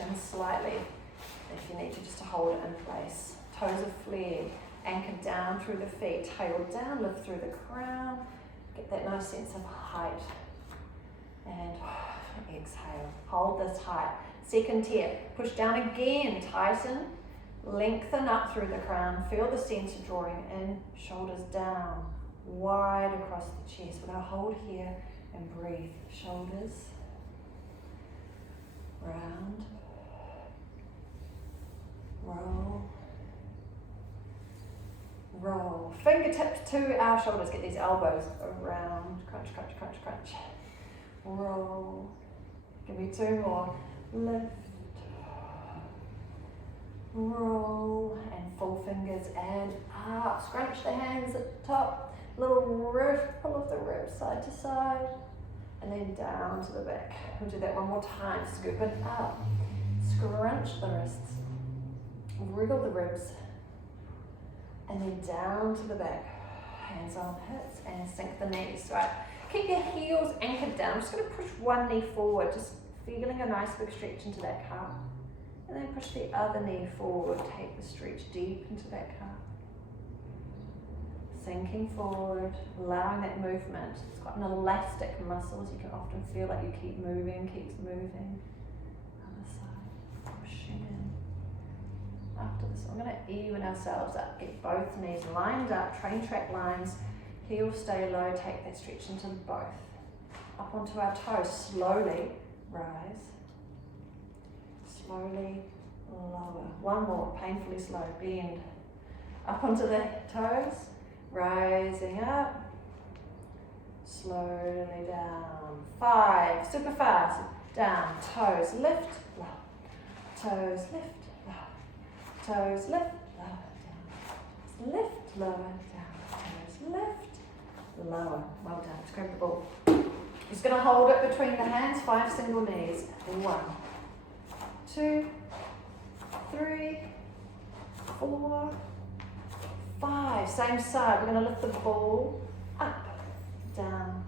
flexion slightly. If you need to, just to hold it in place. Toes are flared, anchored down through the feet, tail down, lift through the crown. Get that nice sense of height. And exhale, hold this height. Second tier, push down again, tighten, lengthen up through the crown. Feel the center drawing in, shoulders down, wide across the chest. We're going to hold here and breathe. Shoulders, round, roll, roll. Fingertips to our shoulders, get these elbows around, crunch, crunch, crunch, crunch. Roll, give me two more. Lift, roll, and full fingers and up. Scrunch the hands at the top, little rib, pull off the ribs side to side, and then down to the back. We'll do that one more time. Scoop it up, scrunch the wrists, wriggle the ribs, and then down to the back. Hands on hips and sink the knees. Right, keep your heels anchored down. I'm just going to push one knee forward, just feeling a nice big stretch into that calf. And then push the other knee forward, take the stretch deep into that calf. Sinking forward, allowing that movement. It's got an elastic muscle, so you can often feel like you keep moving, keeps moving. Other side, pushing in. After this, we're going to even ourselves up, get both knees lined up, train track lines, heels stay low, take that stretch into both. Up onto our toes, slowly rise, slowly lower. One more, painfully slow, bend. Up onto the toes, rising up, slowly down. 5, super fast, down, toes lift, low, toes lift, low, toes lift, lower, down, lift, lower, down, toes lift, lower. Well done, let's grab the ball. Just going to hold it between the hands, 5 single knees. 1, 2, 3, 4, 5. Same side. We're going to lift the ball up, down,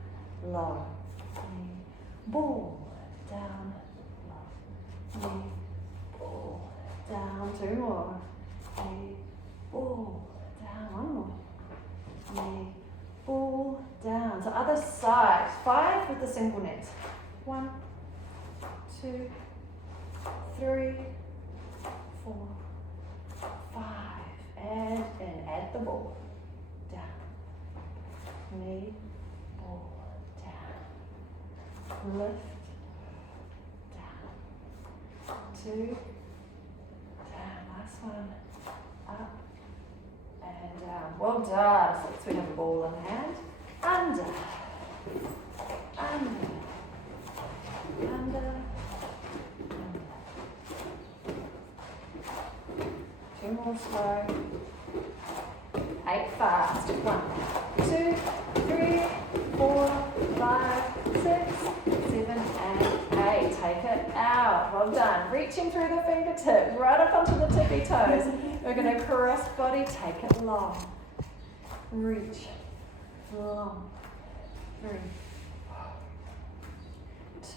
low. Knee, ball, down, low. Knee, ball, down. 2 more. Knee, ball, down. 1 more. Knee, ball, down. So other side. 5 with the single knees. 1, 2, 3, 4, 5. And in. Add the ball. Down. Knee, ball, down. Lift. Down. 2. Down. Last one. Up. And down. Well done. So let's we have a ball in hand. Under. Under. Under. 2 more slow. 8 fast. 1, 2, 3, 4, 5, 6, 7, and 8. Take it out. Well done. Reaching through the fingertips, right up onto the tippy toes. We're going to cross body, take it long. Reach. Long. 3, 2,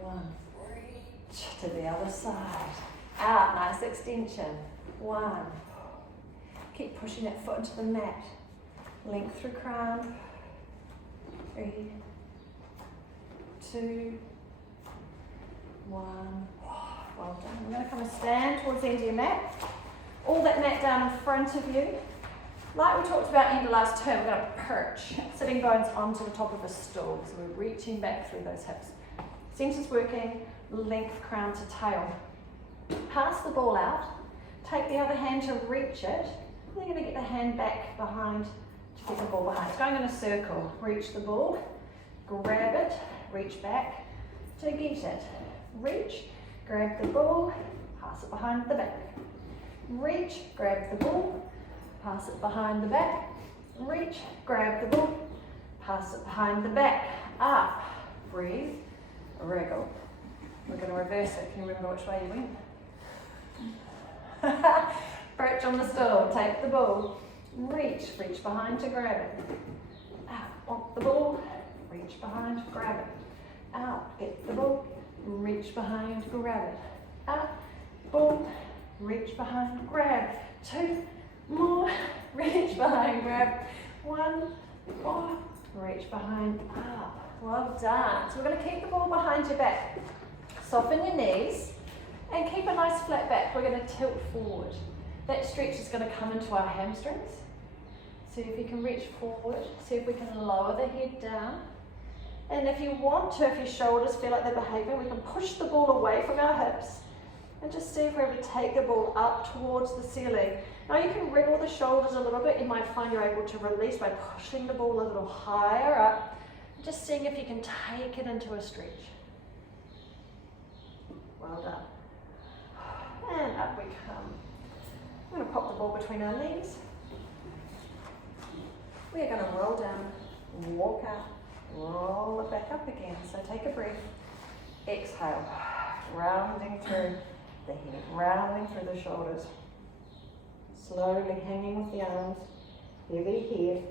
1. Reach to the other side. Out, nice extension. 1. Keep pushing that foot into the mat. Length through crown. 3, 2, 1. Well done. We're going to come and stand towards the end of your mat. All that mat down in front of you. Like we talked about in the last term, we're going to perch, sitting bones onto the top of a stool. So we're reaching back through those hips. Center's working, length crown to tail. Pass the ball out. Take the other hand to reach it. Then you're going to get the hand back behind to get the ball behind. It's going in a circle. Reach the ball, grab it, reach back to get it. Reach, grab the ball, pass it behind the back. Reach, grab the ball, pass it behind the back. Reach, grab the ball, pass it behind the back. Up, breathe, wriggle. We're going to reverse it. Can you remember which way you went? Perch on the stool, take the ball, reach behind to grab it. Out, want the ball, reach behind, grab it. Out, get the ball, reach behind, grab it. Up, boom, reach behind, grab. 2 more, reach behind, grab. 1 more, reach behind, up. Well done. So we're going to keep the ball behind your back. Soften your knees and keep a nice flat back. We're going to tilt forward. That stretch is going to come into our hamstrings. See if you can reach forward. See if we can lower the head down. And if you want to, if your shoulders feel like they're behaving, we can push the ball away from our hips and just see if we're able to take the ball up towards the ceiling. Now you can wriggle the shoulders a little bit. You might find you're able to release by pushing the ball a little higher up. Just seeing if you can take it into a stretch. Well done. And up we come. I'm going to pop the ball between our knees. We are going to roll down, walk up, roll it back up again. So take a breath. Exhale, rounding through the head, rounding through the shoulders. Slowly hanging with the arms, heavy head.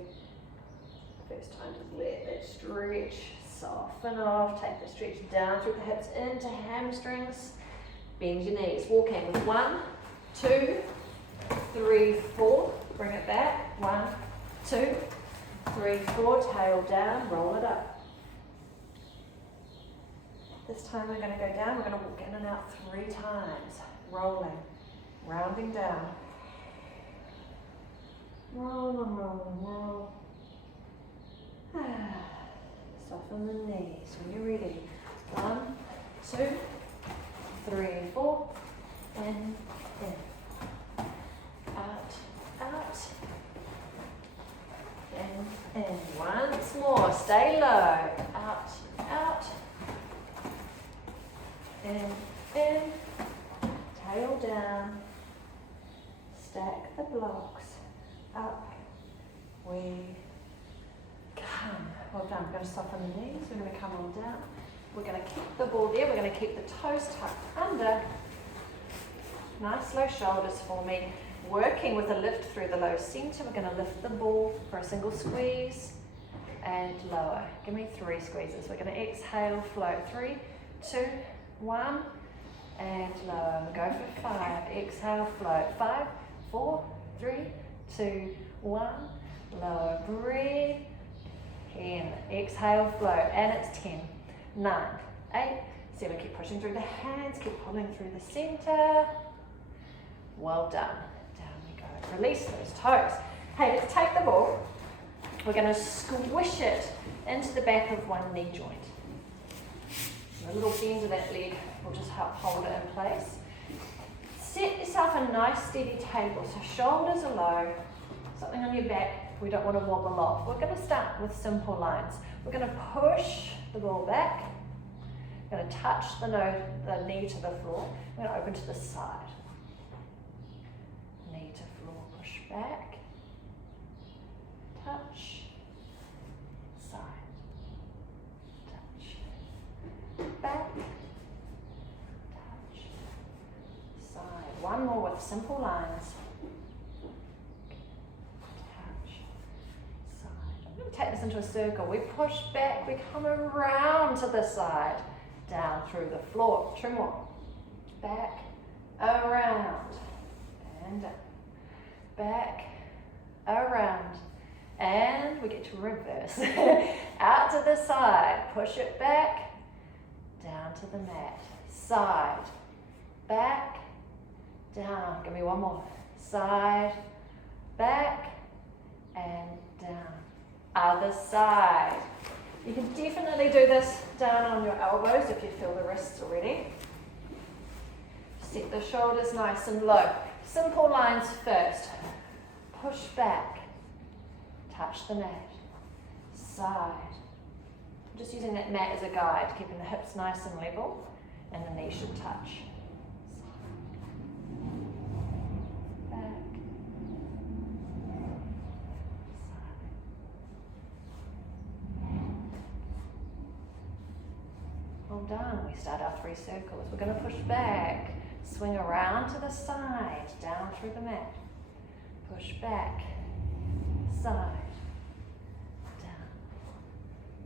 First time to let that stretch soften off. Take the stretch down through the hips into hamstrings. Bend your knees. Walking. 1, 2, 3, 4. Bring it back. 1, 2, 3, 4. Tail down. Roll it up. This time we're going to go down. We're going to walk in and out 3 times. Rolling. Rounding down. Roll and roll and roll. Soften the knees when you're ready. 1, 2, 3, 4. In. Out, out. In. Once more. Stay low. Out, out. In. Tail down. Stack the blocks. Up. We come. Well done. We're going to soften the knees. We're going to come on down. We're going to keep the ball there. We're going to keep the toes tucked under. Nice low shoulders for me. Working with a lift through the low center. We're going to lift the ball for a single squeeze and lower. Give me 3 squeezes. We're going to exhale, float. 3, 2, 1, and lower. We'll go for 5. Exhale, float. 5, 4, 3, 2, 1. Lower. Breathe. In. Exhale, float. And it's 10, 9, 8, 7. Keep pushing through the hands. Keep pulling through the center. Well done. Down we go. Release those toes. Hey, let's take the ball. We're going to squish it into the back of one knee joint. A little bend of that leg will just help hold it in place. Set yourself a nice steady table. So shoulders are low. Something on your back. We don't want to wobble off. We're going to start with simple lines. We're going to push the ball back. We're going to touch the knee to the floor. We're going to open to the side. Knee to floor, push back. Touch. Side. Touch. Back. Touch. Side. One more with simple lines. Take this into a circle. We push back, we come around to the side, down through the floor. 2 more. Back, around, and down. Back, around, and we get to reverse. Out to the side, push it back, down to the mat. Side, back, down. Give me 1 more. Side, back, and down. Other side. You can definitely do this down on your elbows if you feel the wrists already. Set the shoulders nice and low. Simple lines first. Push back. Touch the mat. Side. I'm just using that mat as a guide, keeping the hips nice and level, and the knees should touch. Done. We start our 3 circles. We're going to push back, swing around to the side, down through the mat. Push back, side, down,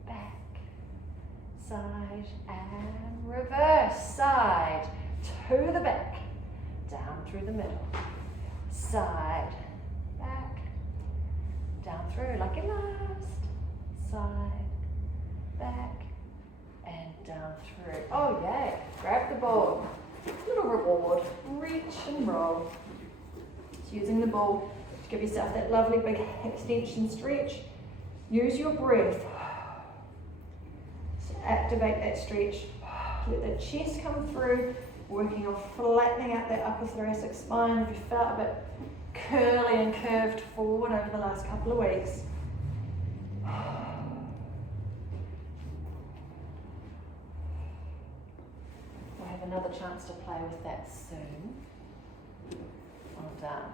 back, side, and reverse. Side, to the back, down through the middle. Side, back, down through like your last. Side, back, and down through. Oh yay, grab the ball. Little reward, reach and roll. So using the ball to give yourself that lovely big extension stretch. Use your breath. So activate that stretch. Let the chest come through, working on flattening out that upper thoracic spine. If you felt a bit curly and curved forward over the last couple of weeks. We'll have another chance to play with that soon. Well done.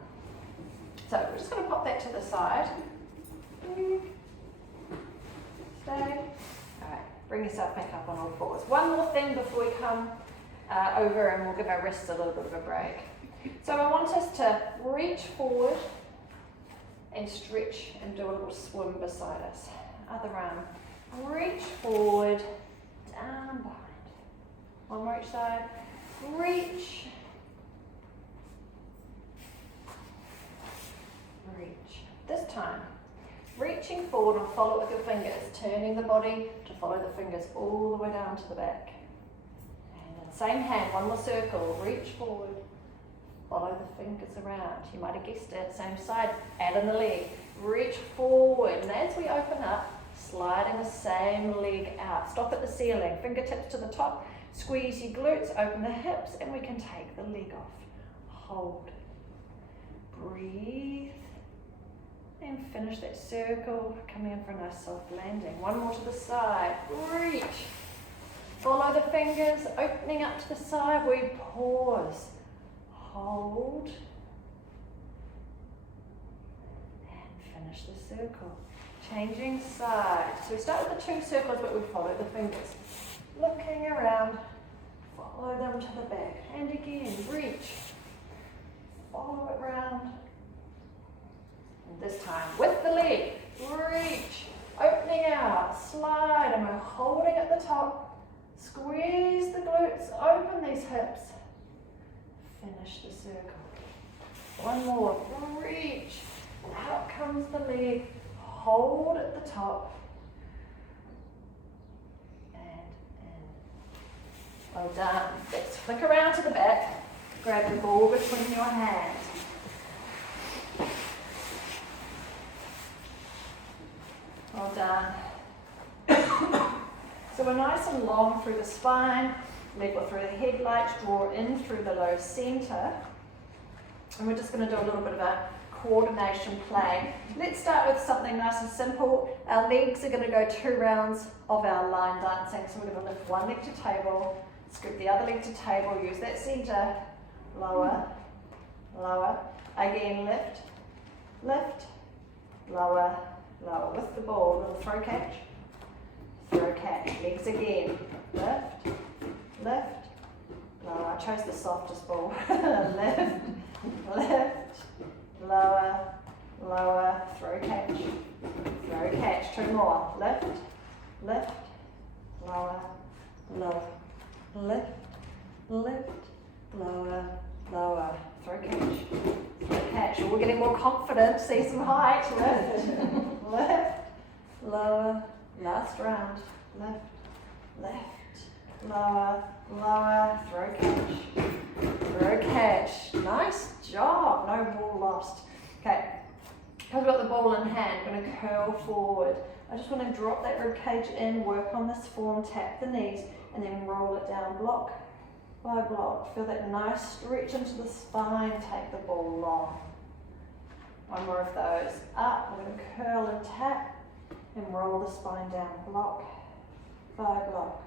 So we're just going to pop that to the side. Stay. Alright, bring yourself back up on all fours. One more thing before we come over and we'll give our wrists a little bit of a break. So I want us to reach forward and stretch and do a little swim beside us. Other arm. Reach forward, down, behind. One more each side. Reach. Reach. This time, reaching forward and follow it with your fingers, turning the body to follow the fingers all the way down to the back. And in the same hand, one more circle, reach forward, follow the fingers around. You might have guessed it, same side, add in the leg, reach forward, and as we open up, sliding the same leg out. Stop at the ceiling, fingertips to the top, squeeze your glutes, open the hips, and we can take the leg off. Hold, breathe, and finish that circle, coming in for a nice soft landing. One more to the side, reach, follow the fingers, opening up to the side, we pause, hold, and finish the circle. Changing sides. So we start with the two circles, but we follow the fingers. Looking around, follow them to the back. And again, reach, follow it round. And this time with the leg, reach, opening out, slide, and we're holding at the top. Squeeze the glutes, open these hips. Finish the circle. One more, reach, out comes the leg, hold at the top. And in. Well done. Let's flick around to the back, grab the ball between your hands. Well done. So we're nice and long through the spine, level through the headlights, draw in through the low center. And we're just going to do a little bit of a coordination play. Let's start with something nice and simple. Our legs are going to go 2 rounds of our line dancing. So we're going to lift one leg to table, scoop the other leg to table, use that center, lower, lower, again lift, lift, lower, lower, with the ball, little throw catch, legs again, lift, lift, lower, I chose the softest ball, lift, lift, lower, lower, throw catch, 2 more, lift, lift, lower, lower, lift, lift, lower, lower, throw catch, we're getting more confident, see some height, lift, lift, lower, last round, lift, lift, lower, lower, throw catch, nice job, no ball lost. Okay, because we've got the ball in hand, I'm going to curl forward. I just want to drop that rib cage in, work on this form, tap the knees, and then roll it down block by block. Feel that nice stretch into the spine, take the ball long. One more of those. Up, we're going to curl and tap, and roll the spine down block by block.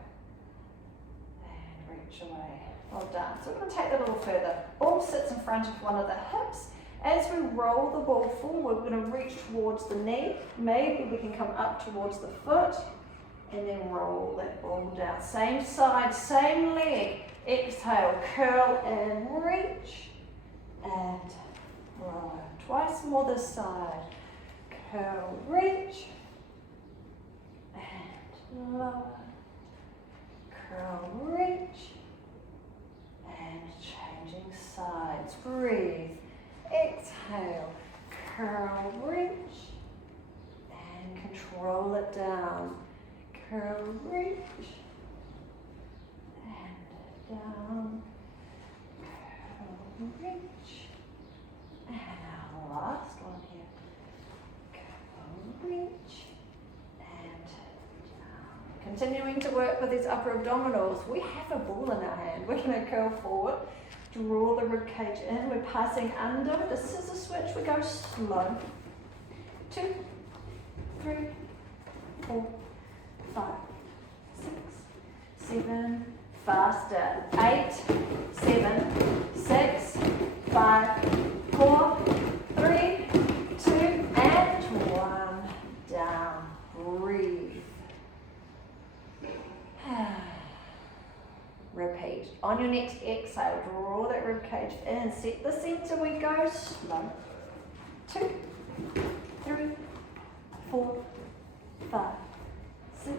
And reach away. Well done. So we're going to take that a little further. Ball sits in front of one of the hips. As we roll the ball forward, we're going to reach towards the knee. Maybe we can come up towards the foot and then roll that ball down. Same side, same leg. Exhale, curl and reach. And roll. Twice more this side. Curl, reach. And lower, curl, reach, and changing sides. Breathe, exhale, curl, reach, and control it down. Curl, reach, and down. Curl, reach, and our last one here. Curl, reach, and down. Continuing to work with these upper abdominals. We have a ball in our hand. We're going to curl forward, draw the rib cage in. We're passing under the scissor switch. We go slow. 2, 3, 4, 5, 6, 7, faster. 8, 7, 6, 5, 4, 3, 2, and 1. Down. Breathe. Repeat. On your next exhale, draw that rib cage in. Set the center. We go slow. 2, 3, 4, 5, 6,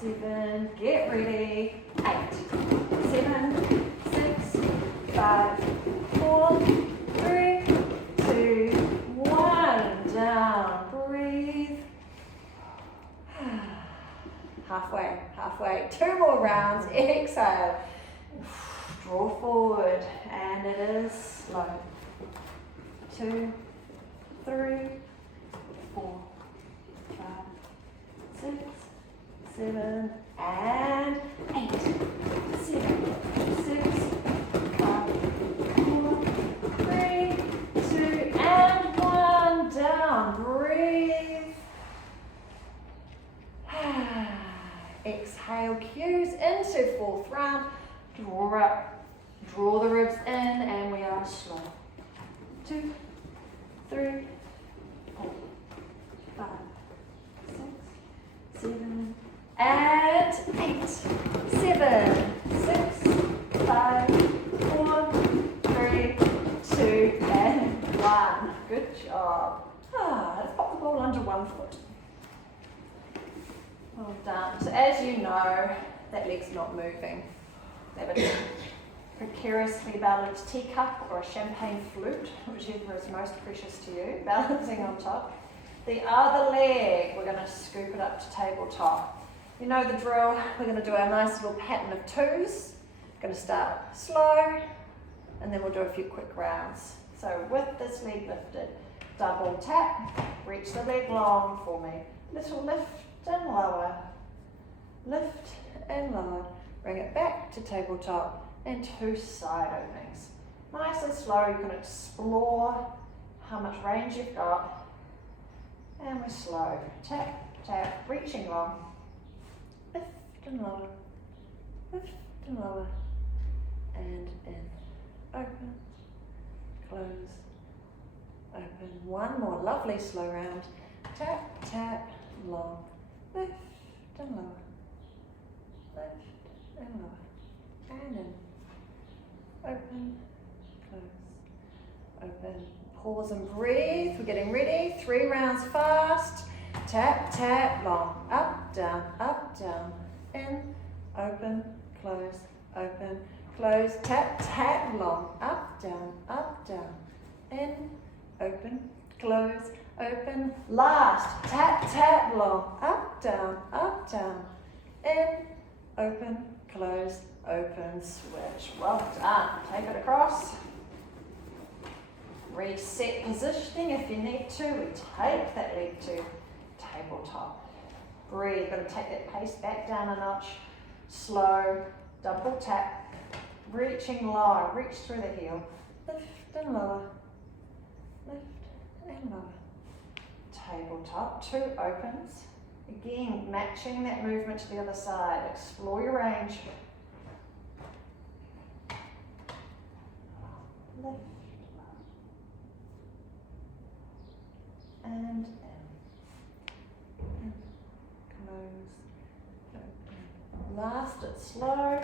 7. Get ready. 8, 7, 6, 5, 4, 3, 2, 1. Down. Breathe. Halfway. 2 more rounds. Exhale. Draw forward. And it is slow. 2, 3, 4, 5, 6, 7, and 8, 7, 6, 5, 4, 3, 2, and 1. Down. Breathe. Exhale, cues into 4th round. Draw up, draw the ribs in, and we are slow. 2, 3, 4, 5, 6, 7, and 8, 7, 6, 5, 4, 3, 2, and 1. Good job. Let's pop the ball under one foot. Well done. So as you know, that leg's not moving. Have a precariously balanced teacup or a champagne flute, whichever is most precious to you, balancing on top. The other leg, we're going to scoop it up to tabletop. You know the drill. We're going to do our nice little pattern of 2s. Going to start slow, and then we'll do a few quick rounds. So with this leg lifted, double tap, reach the leg long for me. Little lift and lower, lift and lower. Bring it back to tabletop, and 2 side openings. Nice and slow. You can explore how much range you've got. And we're slow. Tap, tap, reaching long. Lift and lower, lift and lower, and in. Open, close, open. One more lovely slow round. Tap, tap, long. Lift and lower, lift and lower, and in. Open, close, open. Pause and breathe. We're getting ready. 3 rounds fast. Tap, tap, long. Up, down, in, open, close, tap, tap, long. Up, down, in, open, close, open. Last. Tap, tap, long. Up, down, in, open, close, open, switch. Well done. Take it across. Reset positioning if you need to. We take that leg to tabletop. Breathe. Got to take that pace back down a notch. Slow. Double tap. Reaching low. Reach through the heel. Lift and lower. Lift and lower. Tabletop. 2 opens. Again, matching that movement to the other side. Explore your range. Lift. And in, close, open. Last, it's slow.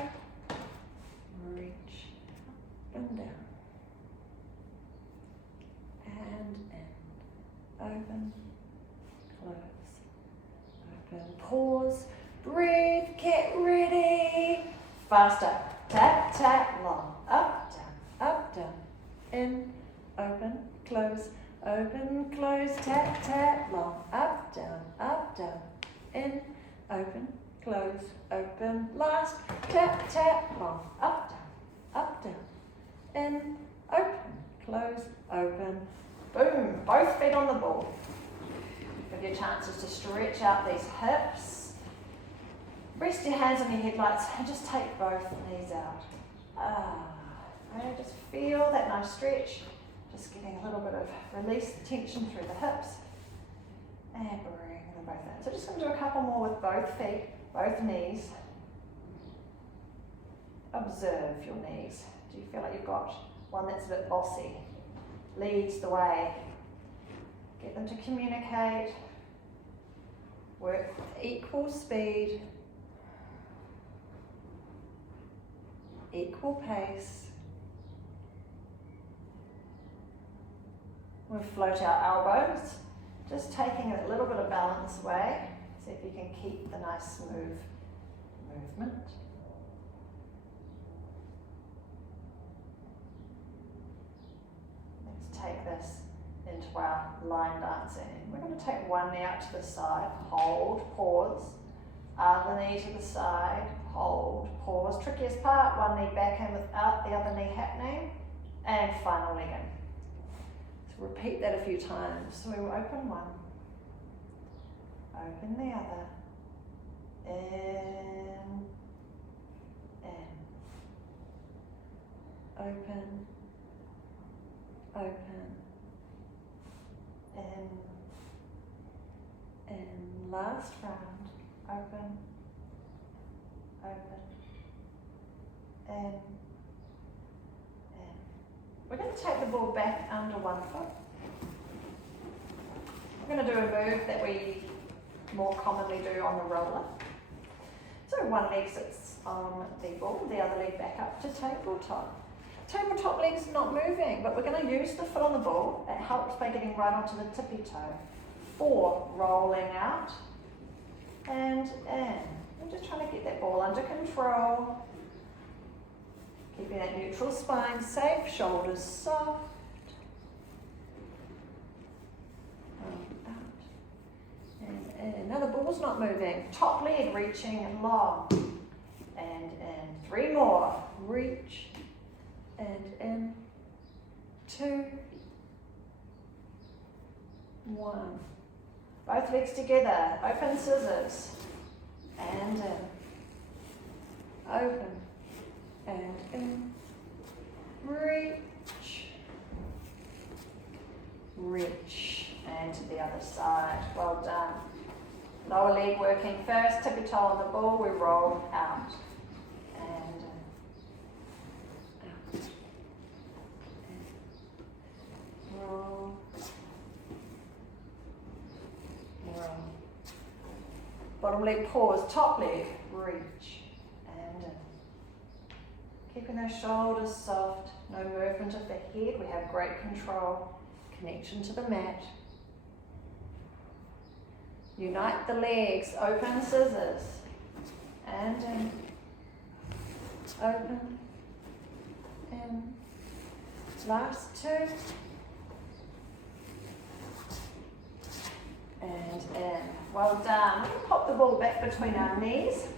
Reach up and down. And in. Open, close, open. Pause, breathe, get ready. Faster. Tap, tap, long. Up, down. In, open, close, open, close, tap, tap, long. Up, down. In, open, close, open, last. Tap, tap, long. Up, down. In, open, close, open. Boom. Both feet on the ball. Give you chances to stretch out these hips. Rest your hands on your headlights and just take both knees out. Okay, just feel that nice stretch. Just getting a little bit of release the tension through the hips. And bring them both in. So just going to do a couple more with both feet, both knees. Observe your knees. Do you feel like you've got one that's a bit bossy? Leads the way. Get them to communicate. Work with equal speed. Equal pace. We'll float our elbows, just taking a little bit of balance away. See if you can keep the nice smooth movement. Let's take this into our line dancing. We're going to take one knee out to the side, hold, pause. Other knee to the side, hold, pause. Trickiest part, one knee back in without the other knee happening. And final leg in. So repeat that a few times. So we will open one, open the other, in, open, in, last round, open, in. We're going to take the ball back under one foot. We're going to do a move that we more commonly do on the roller. So one leg sits on the ball, the other leg back up to tabletop. Tabletop leg's not moving, but we're going to use the foot on the ball. It helps by getting right onto the tippy toe. 4, rolling out and in. We're just trying to get that ball under control. Keeping that neutral spine safe, shoulders soft. Out and in. Now the ball's not moving. Top leg reaching long. And in. 3 more. Reach and in. 2. 1. Both legs together. Open scissors. And in. Open. And in, reach, and to the other side. Well done. Lower leg working first, tippy toe on the ball, we roll out, and out, and roll, roll. Bottom leg pause, top leg, reach, and in. Keeping those shoulders soft, no movement of the head, we have great control, connection to the mat. Unite the legs, open scissors, and in, open, in, last 2, and in. Well done. We're going to pop the ball back between our knees.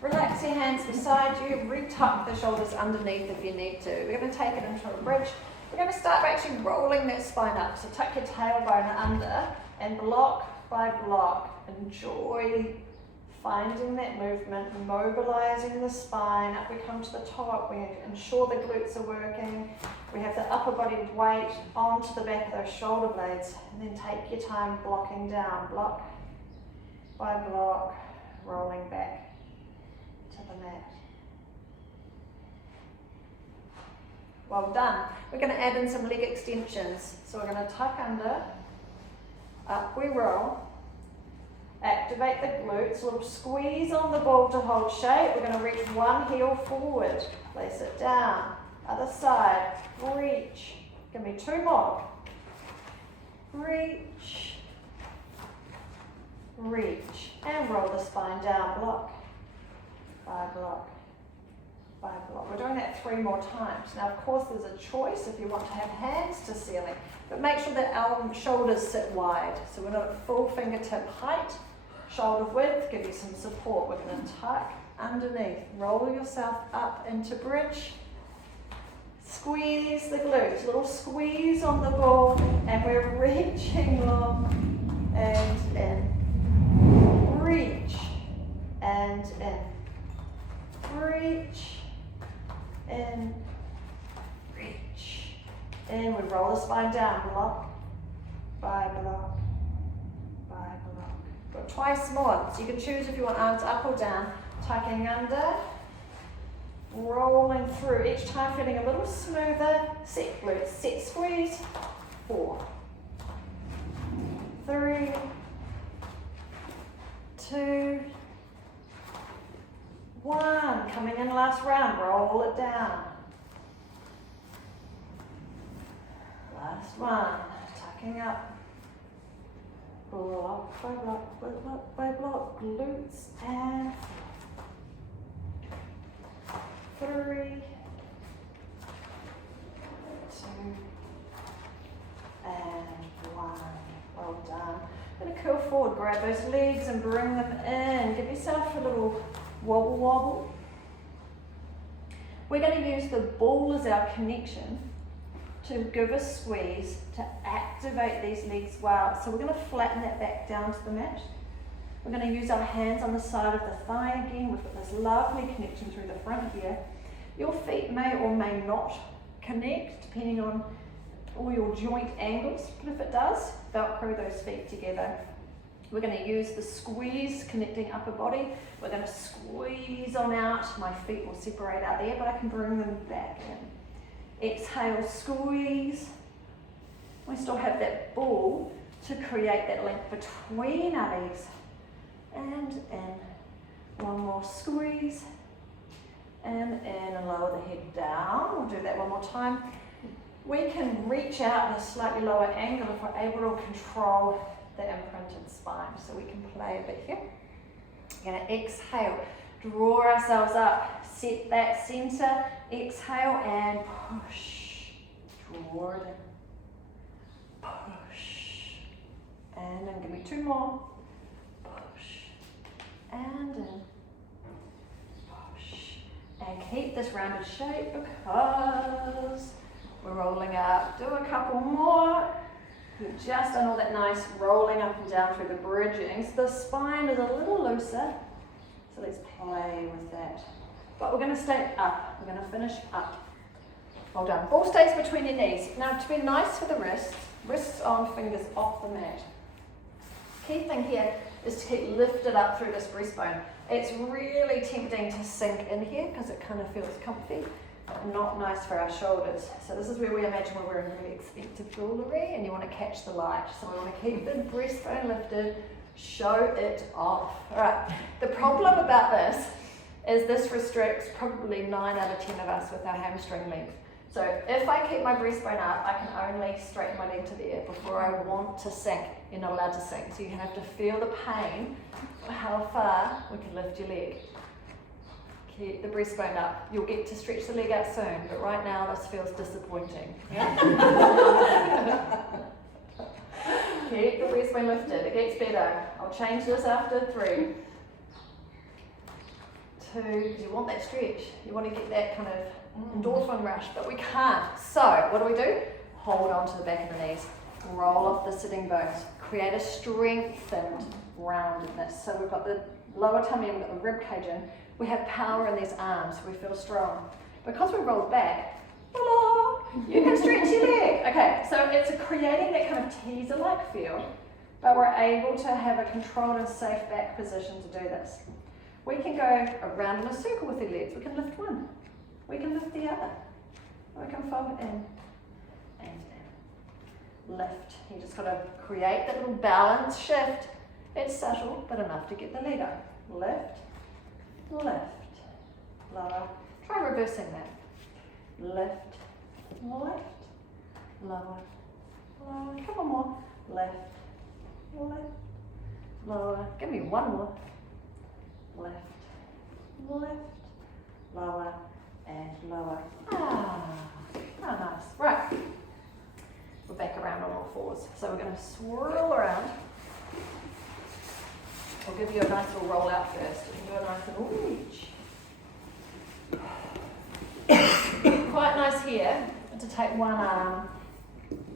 Relax your hands beside you, retuck the shoulders underneath if you need to. We're going to take it into a bridge. We're going to start by actually rolling that spine up. So tuck your tailbone under and block by block. Enjoy finding that movement, mobilizing the spine. Up we come to the top. We ensure the glutes are working. We have the upper body weight onto the back of those shoulder blades. And then take your time blocking down, block by block, rolling back to the mat. Well done. We're going to add in some leg extensions. So we're going to tuck under, up we roll, activate the glutes, a little squeeze on the ball to hold shape. We're going to reach one heel forward, place it down, other side, reach. Give me 2 more. Reach, and roll the spine down, block by block, by block. We're doing that 3 more times. Now, of course, there's a choice if you want to have hands to ceiling, but make sure that our shoulders sit wide. So we're not at full fingertip height, shoulder width, give you some support. We're going to tuck underneath, roll yourself up into bridge, squeeze the glutes, little squeeze on the ball, and we're reaching long and in, reach and in, reach in, reach in. We roll the spine down, block by block by block. But twice more, so you can choose if you want arms up or down. Tucking under, rolling through, each time feeling a little smoother. Set glutes, set squeeze. 4, 3, 2, 1. Coming in last round, roll it down. Last one, tucking up. Block by block by block by block, glutes and 3, 2, and 1. Well done. Going to curl forward, grab those legs and bring them in. Give yourself a little wobble wobble. We're going to use the ball as our connection to give a squeeze to activate these legs well. So we're going to flatten that back down to the mat. We're going to use our hands on the side of the thigh again. We've got this lovely connection through the front here. Your feet may or may not connect depending on all your joint angles, but if it does, Velcro those feet together. We're going to use the squeeze connecting upper body. We're going to squeeze on out. My feet will separate out there, but I can bring them back in. Exhale, squeeze. We still have that ball to create that length between our legs. And in. One more squeeze. And in and lower the head down. We'll do that one more time. We can reach out in a slightly lower angle if we're able to control the imprinted spine. So we can play a bit here. We're going to exhale, draw ourselves up, set that center, exhale and push. Draw it in. Push. And then give me 2 more. Push. And in. Push. And keep this rounded shape because we're rolling up. Do a couple more. You've just done all that nice rolling up and down through the bridging. So the spine is a little looser. So let's play with that. But we're going to stay up. We're going to finish up. Well done. Ball stays between your knees. Now to be nice for the wrists on, fingers off the mat. Key thing here is to keep lifted up through this breastbone. It's really tempting to sink in here because it kind of feels comfy. Not nice for our shoulders. So this is where we imagine we're wearing really expensive jewellery and you want to catch the light. So we want to keep the breastbone lifted, show it off. Alright, the problem about this is this restricts probably 9 out of 10 of us with our hamstring length. So if I keep my breastbone up, I can only straighten my leg to the air before I want to sink. You're not allowed to sink. So you have to feel the pain of how far we can lift your leg. Keep the breastbone up. You'll get to stretch the leg out soon, but right now this feels disappointing. Yeah? Keep the breastbone lifted. It gets better. I'll change this after 3, 2, because you want that stretch. You want to get that kind of endorphin rush, but we can't. So what do? Hold on to the back of the knees. Roll off the sitting bones. Create a strengthened roundedness. So we've got the lower tummy and we've got the rib cage in. We have power in these arms, we feel strong. Because we rolled back, you can stretch your leg. Okay, so it's creating that kind of teaser-like feel, but we're able to have a controlled and safe back position to do this. We can go around in a circle with the legs. We can lift one, we can lift the other. We can fold in and in. Lift. You just got to create that little balance shift. It's subtle, but enough to get the leg up. Lift. Lift, lower, try reversing that. Lift, lift, lower, lower, a couple more. Lift, lift, lower, give me 1 more. Lift, lift, lower, and lower. Ah, how nice. Right, we're back around on all fours. So we're going to swirl around. I'll give you a nice little roll out first. You can do a nice little reach. Quite nice here to take one arm,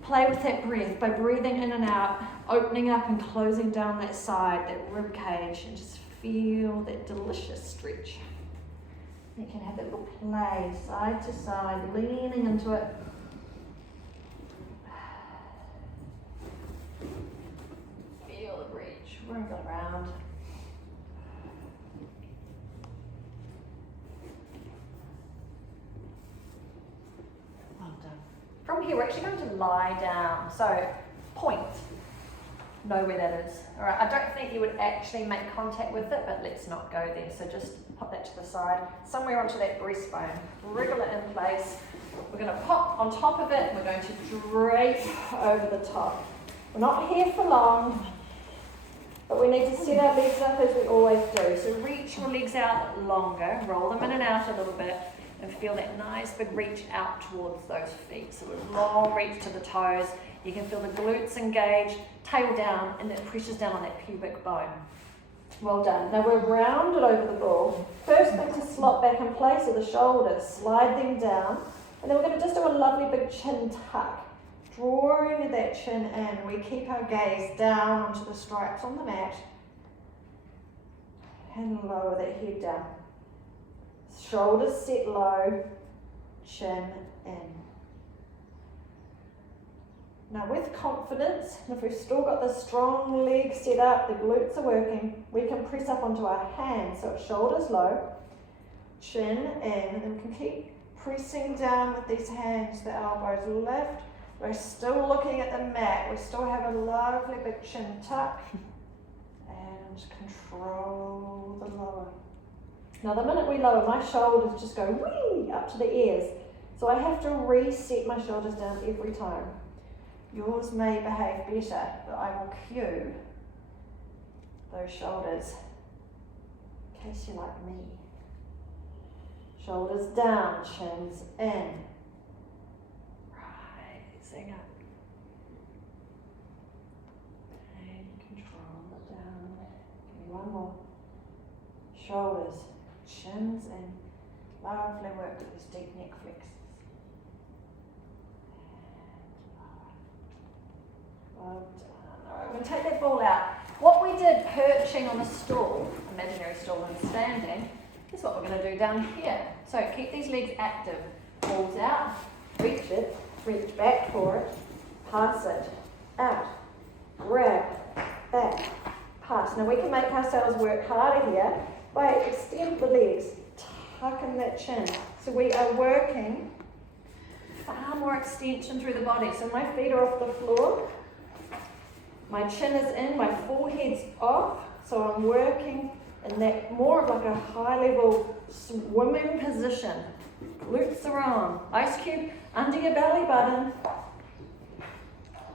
play with that breath by breathing in and out, opening up and closing down that side, that rib cage, and just feel that delicious stretch. You can have that little play side to side, leaning into it. Feel the reach, wriggle around. Well done. From here, we're actually going to lie down. So, point. Know where that is. All right, I don't think you would actually make contact with it, but let's not go there. So just pop that to the side, somewhere onto that breastbone. Wriggle it in place. We're going to pop on top of it, and we're going to drape over the top. We're not here for long, but we need to set our legs up as we always do. So reach your legs out longer, roll them in and out a little bit, and feel that nice big reach out towards those feet. So a long reach to the toes. You can feel the glutes engage, tail down, and that pressure's down on that pubic bone. Well done. Now we're rounded over the ball. First thing to slot back in place are the shoulders. Slide them down. And then we're going to just do a lovely big chin tuck. Drawing that chin in. We keep our gaze down onto the stripes on the mat. And lower that head down. Shoulders set low, chin in. Now with confidence, if we've still got the strong legs set up, the glutes are working, we can press up onto our hands. So it's shoulders low, chin in, and then we can keep pressing down with these hands, the elbows lift. We're still looking at the mat, we still have a lovely big chin tuck, and control the lower. Now the minute we lower, my shoulders just go whee up to the ears. So I have to reset my shoulders down every time. Yours may behave better, but I will cue those shoulders in case you're like me. Shoulders down, chins in. Rising up. And control it down. Give me one more. Shoulders, chins in. Lovely work with those deep neck flexors. Well done. All right, we're going to take that ball out. What we did perching on a stool, imaginary stool and standing, is what we're going to do down here. So keep these legs active. Balls out, reach it, reach back for it, pass it, out, grab, back, pass. Now we can make ourselves work harder here by extend the legs, tuck in that chin. So we are working far more extension through the body. So my feet are off the floor. My chin is in, my forehead's off, so I'm working in that more of like a high level swimming position. Glutes are on. Ice cube under your belly button.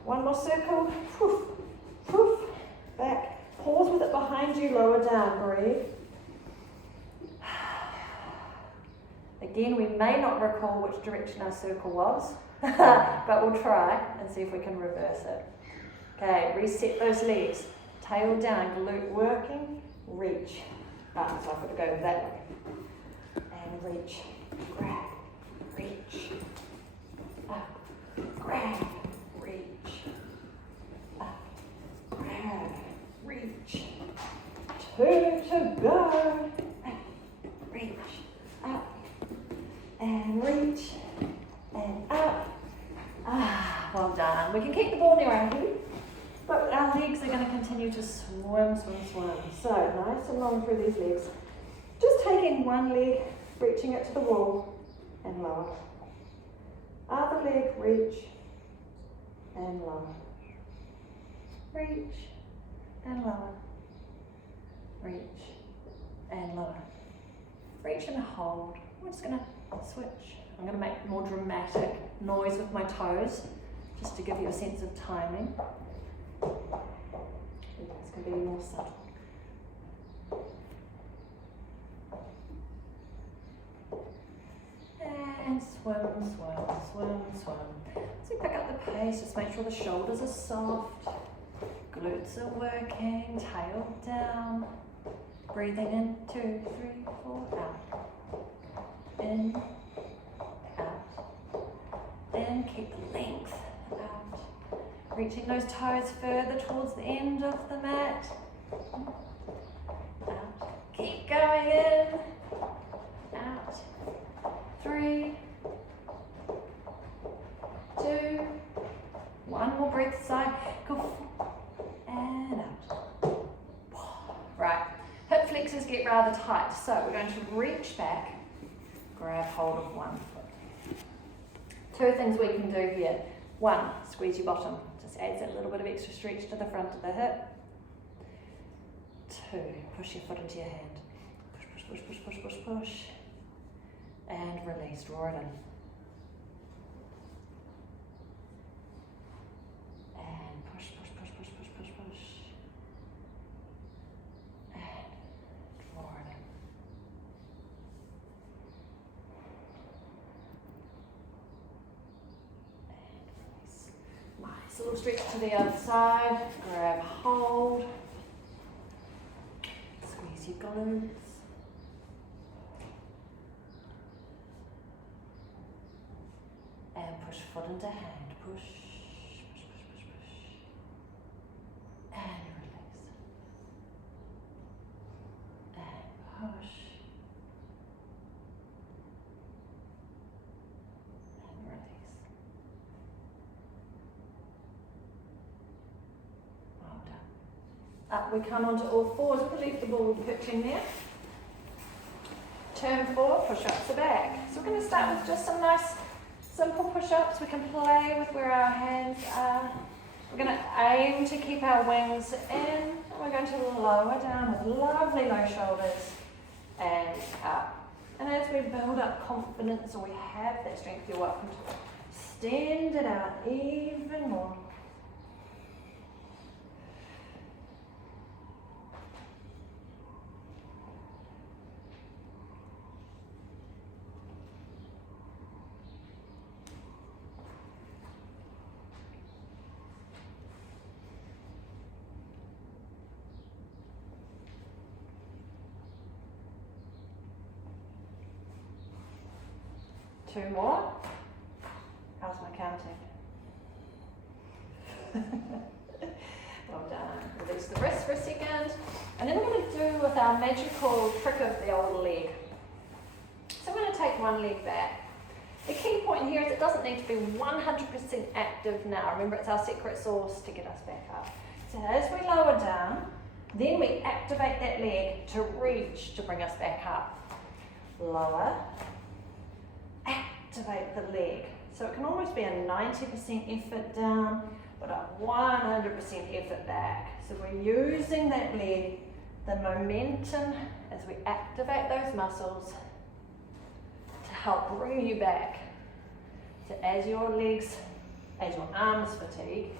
One more circle. Poof, poof, back. Pause with it behind you, lower down, breathe. Again, we may not recall which direction our circle was, but we'll try and see if we can reverse it. Okay, reset those legs. Tail down, glute working, reach. So I've got to go that way. And reach, grab, reach. Up, grab, reach. Up, grab, reach. 2 to go. Reach, up, and reach, and up. Well done. We can keep the ball near our head. But our legs are going to continue to swim, swim, swim. So nice and long through these legs. Just taking one leg, reaching it to the wall, and lower. Other leg, reach, and lower. Reach, and lower. Reach, and lower. Reach and hold. We're just going to switch. I'm going to make more dramatic noise with my toes, just to give you a sense of timing. It's going to be more subtle. swim, swim, swim, swim. So you pick up the pace, just make sure the shoulders are soft, glutes are working, tail down. Breathing in, 2, 3, 4, out. In, out. In, keep the length, out. Reaching those toes further towards the end of the mat. Out. Keep going in, out. 3, 2, one more breath cycle, and out. Right, hip flexors get rather tight, so we're going to reach back, grab hold of one foot. 2 things we can do here. 1, squeeze your bottom, just adds that little bit of extra stretch to the front of the hip. 2, push your foot into your hand. Push, push, push, push, push, push, push. And release, draw it in. And push, push, push, push, push, push, push. And draw it in. And release. Nice, a little stretch to the other side. Grab hold. Squeeze your glutes. And push foot into hand, push, push, push, push, push, and release, and push, and release. Well done. Up we come onto all fours. We can leave the ball pitching there. Turn forward, push-ups are back. So we're going to start with just some nice simple push-ups. We can play with where our hands are. We're going to aim to keep our wings in. And we're going to lower down with lovely low shoulders and up. And as we build up confidence, or we have that strength, you're welcome to extend it out even more. Two more. How's my counting? Well done. Release the wrist for a second. And then we're going to do with our magical trick of the old leg. So I'm going to take one leg back. The key point here is it doesn't need to be 100% active now. Remember, it's our secret sauce to get us back up. So as we lower down, then we activate that leg to reach to bring us back up. Lower. Activate the leg. So it can almost be a 90% effort down, but a 100% effort back. So we're using that leg, the momentum as we activate those muscles to help bring you back. So as your arms fatigue,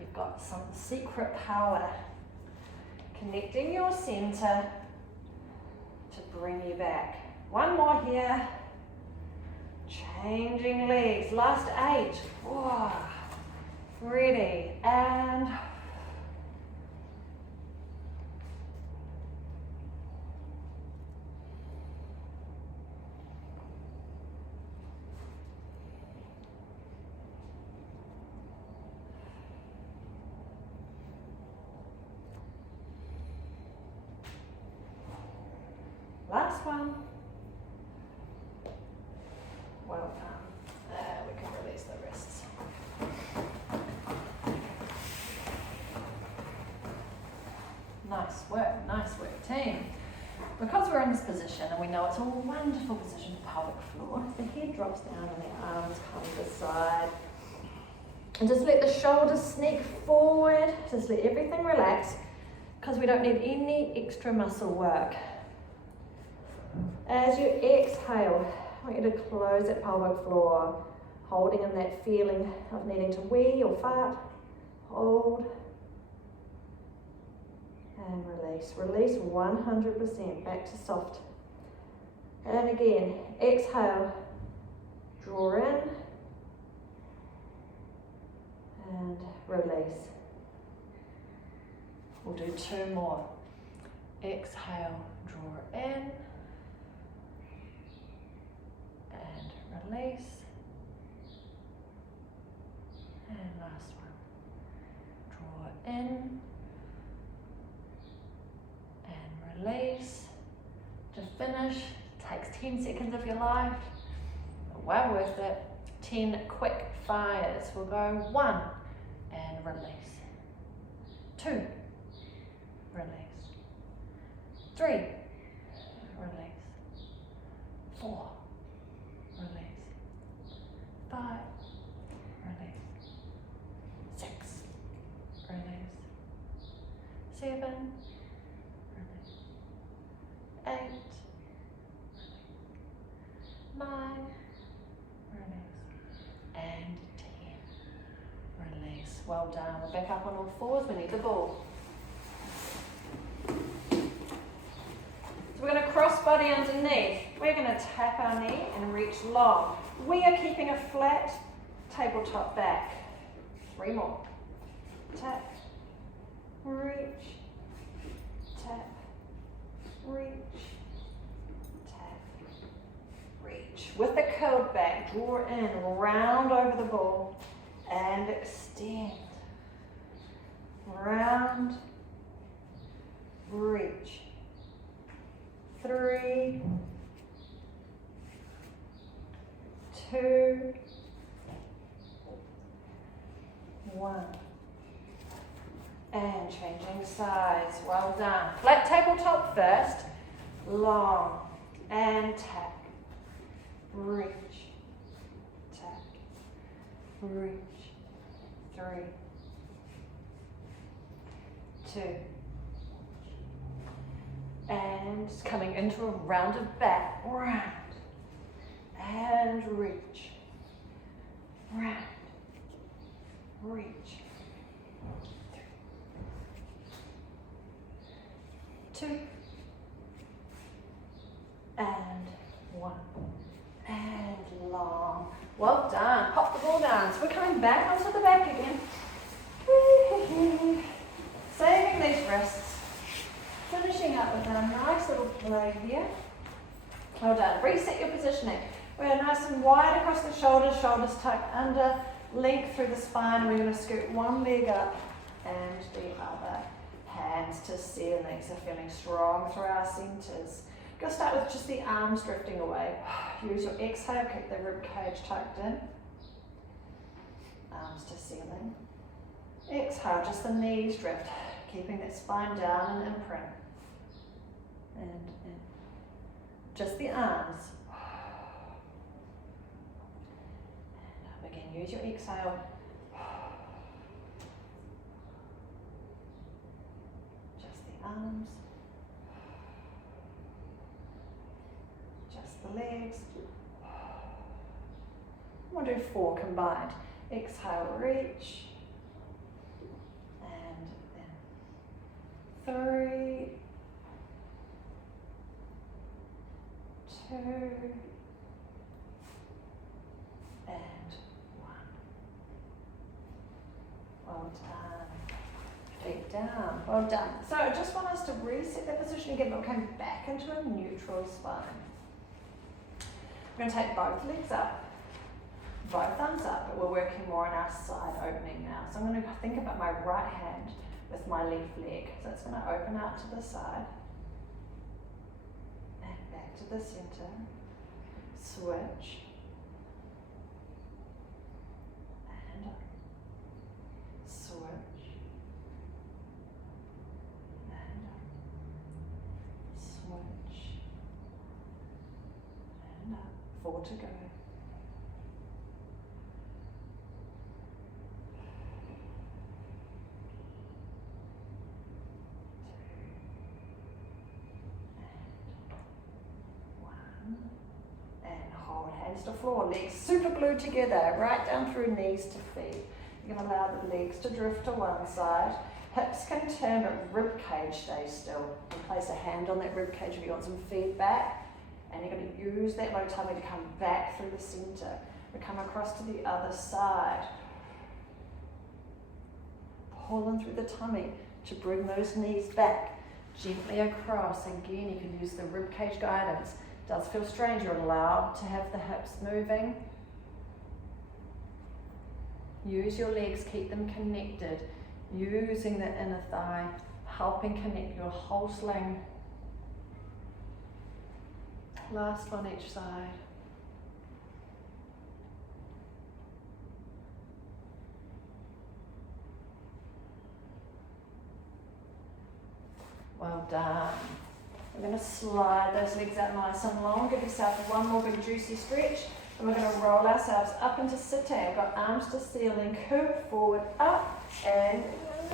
you've got some secret power connecting your center to bring you back. One more here. Changing legs, last 8, whoa. Ready, and last one. Well done. We can release the wrists. Nice work, team. Because we're in this position and we know it's a wonderful position for pelvic floor, the head drops down and the arms come to the side. And just let the shoulders sneak forward, just let everything relax, because we don't need any extra muscle work. As you exhale, I want you to close that pelvic floor, holding in that feeling of needing to wee or fart. Hold. And release. Release 100%, back to soft. And again, exhale, Draw in and release. We'll do 2 more. Exhale, draw in and release. And last one. Draw in and release. To finish, takes 10 seconds of your life. Well worth it. 10 quick fires. We'll go 1 and release. 2, release. 3, release. 4, release. 5, release. 6, release. 7, release. 8, 9, and 10. Release. Well done. We're back up on all fours. We need the ball. So we're going to cross body underneath. We're going to tap our knee and reach long. We are keeping a flat tabletop back. 3 more. Tap. Reach. Tap. Reach. Reach. With the curled back, draw in, round over the ball, and extend. Round, reach. 3, 2, 1. And changing sides. Well done. Flat tabletop first. Long. And tap. Reach. Tap. Reach. 3, 2. And coming into a rounded back. Round. And reach. Round. Reach. 2 and 1 and long. Well done. Pop the ball down. So we're coming back onto the back again. Saving these wrists. Finishing up with a nice little play here. Well done. Reset your positioning. We're nice and wide across the shoulders, shoulders tucked under, length through the spine. We're going to scoot one leg up and the other. Hands to ceiling, so feeling strong through our centers. Go start with just the arms drifting away. Use your exhale, keep the rib cage tucked in. Arms to ceiling. Exhale, just the knees drift, keeping that spine down and imprint. And in. Just the arms. And up again, use your exhale. Arms, just the legs. We'll do 4 combined. Exhale, reach, and then 3, 2, and 1. Well done. Feet down. Well done. So I just want us to reset that position again, but we're coming back into a neutral spine. We're going to take both legs up, both thumbs up, but we're working more on our side opening now. So I'm going to think about my right hand with my left leg. So it's going to open out to the side and back to the center. Switch. And up. Switch. Switch and up. 4 to go. 1 and hold hands to floor, legs super glued together, right down through knees to feet. You're going to allow the legs to drift to one side. Hips can turn, but rib cage stays still. You place a hand on that rib cage if you want some feedback, and you're going to use that low tummy to come back through the center. We come across to the other side. Pulling through the tummy to bring those knees back. Gently across. Again, you can use the ribcage guidance. It does feel strange. You're allowed to have the hips moving. Use your legs, keep them connected. Using the inner thigh, helping connect your whole sling. Last on each side. Well done. We're going to slide those legs out nice and long. Give yourself one more big juicy stretch. And we're going to roll ourselves up into sitting. We've got arms to ceiling, curve forward, up and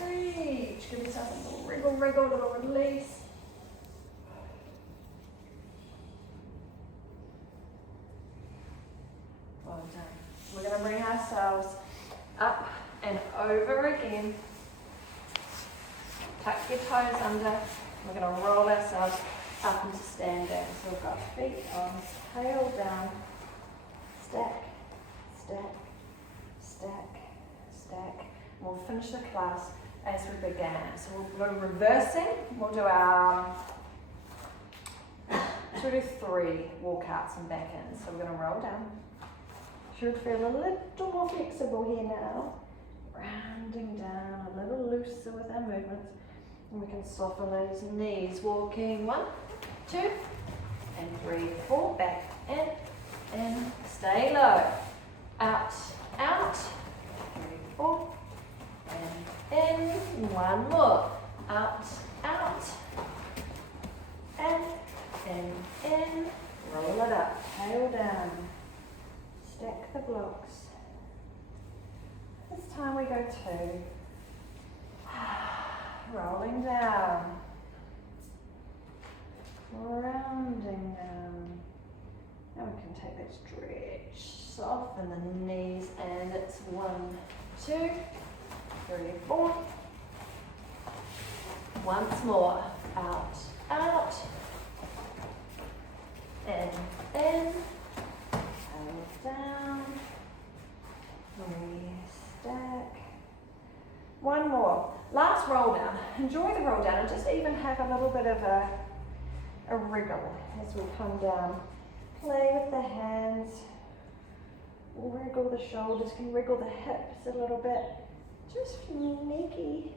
reach. Give yourself a little wriggle, wriggle, a little release. Well done. We're going to bring ourselves up and over again. Tuck your toes under. We're going to roll ourselves up into standing. So we've got feet on, tail down. Stack, stack, stack, stack. And we'll finish the class as we began. So we'll go reversing. We'll do our 2 to 3 walkouts and back in. So we're going to roll down. Should feel a little more flexible here now. Rounding down, a little looser with our movements. And we can soften those knees. Walking 1, 2, and 3, 4. Back in, stay low. Out, out. 3, 4. And in. One more. Out, out. And in. Roll it up. Tail down. Stack the blocks. This time we go 2. Rolling down. Rounding down. Now we can take that stretch, soften the knees, and it's 1, 2, 3, 4. Once more. Out, out. In, hold down. Restack. One more. Last roll down. Enjoy the roll down and just even have a little bit of a wriggle as we come down. Play with the hands. Wriggle the shoulders. Can wriggle the hips a little bit. Just sneaky.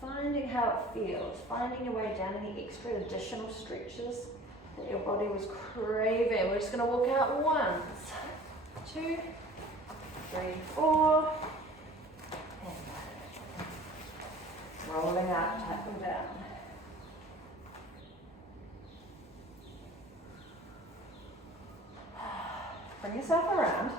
Finding how it feels. Finding your way down. Any extra additional stretches that your body was craving. We're just going to walk out 1, 2, 3, 4. Rolling out, tap them down. Bring yourself around.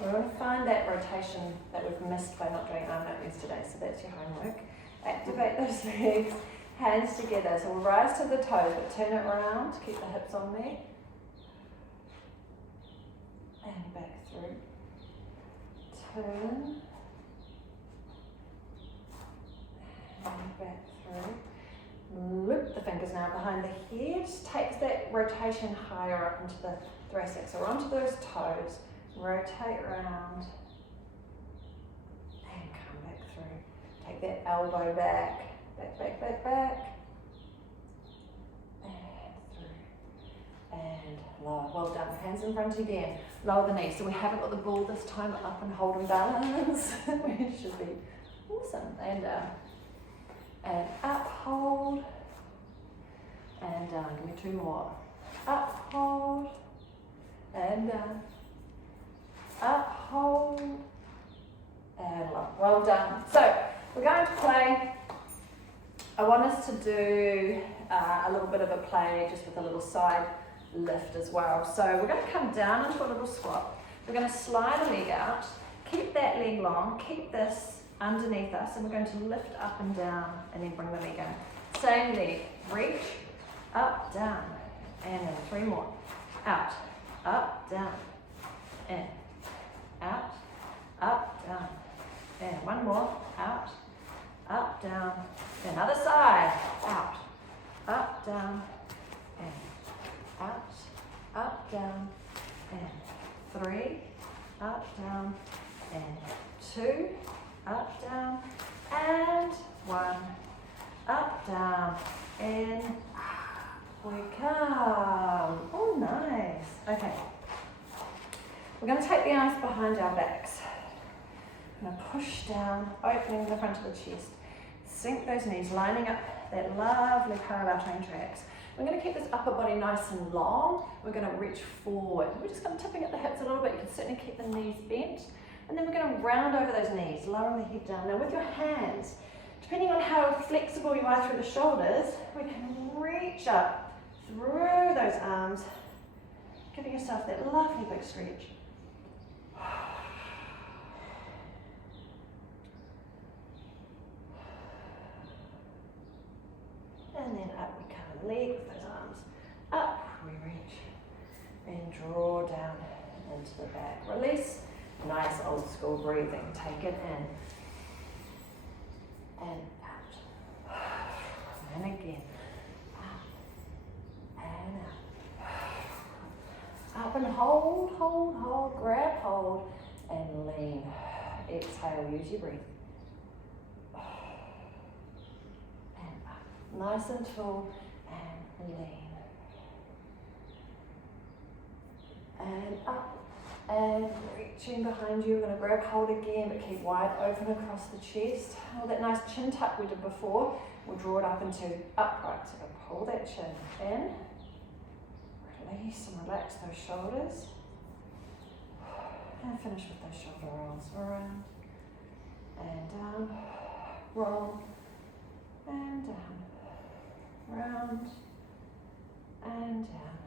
We're going to find that rotation that we've missed by not doing arm movements today, so that's your homework. Activate those legs, hands together. So we'll rise to the toes, but turn it around, keep the hips on there. And back through. Turn. And back through. Loop the fingers now behind the head. Takes that rotation higher up into the thoracic. So onto those toes. Rotate around. And come back through. Take that elbow back. Back, back, back, back. And through. And lower. Well done. Hands in front again. Lower the knees. So we haven't got the ball this time. Up and hold and balance. Which should be awesome. And down. And up, hold. And down. Give me 2 more. Up, hold. And down. Up, hold. And lower. Well done. So we're going to play. I want us to do a little bit of a play just with a little side lift as well. So we're going to come down into a little squat. We're going to slide a leg out, keep that leg long, keep this underneath us, and we're going to lift up and down and then bring the leg in. Same leg, reach, up, down, and then 3 more. Out, up, down, in, out, up, down, and 1 more. Out, up, down, then other side, out, up, down, and out, up, down, and 3, up, down, and 2, up, down, and 1, up, down, in we come. Oh, nice. Okay. We're going to take the arms behind our backs. I'm going to push down, opening the front of the chest. Sink those knees, lining up that lovely parallel train tracks. We're going to keep this upper body nice and long. We're going to reach forward. We're just going to tipping at the hips a little bit. You can certainly keep the knees bent. And then we're going to round over those knees, lowering the head down. Now with your hands, depending on how flexible you are through the shoulders, we can reach up through those arms, giving yourself that lovely big stretch. And then up we come, leg with those arms. Up we reach and draw down into the back. Release, nice old school breathing. Take it in and out. And again. Up and hold, hold, hold, grab hold and lean. Exhale, use your breath. And up. Nice and tall and lean. And up and reaching behind you. We're going to grab hold again, but keep wide open across the chest. Oh, that nice chin tuck we did before. We'll draw it up into upright. So pull that chin in. Release and relax those shoulders. And finish with those shoulder rolls. Around and down. Roll and down. Round and down.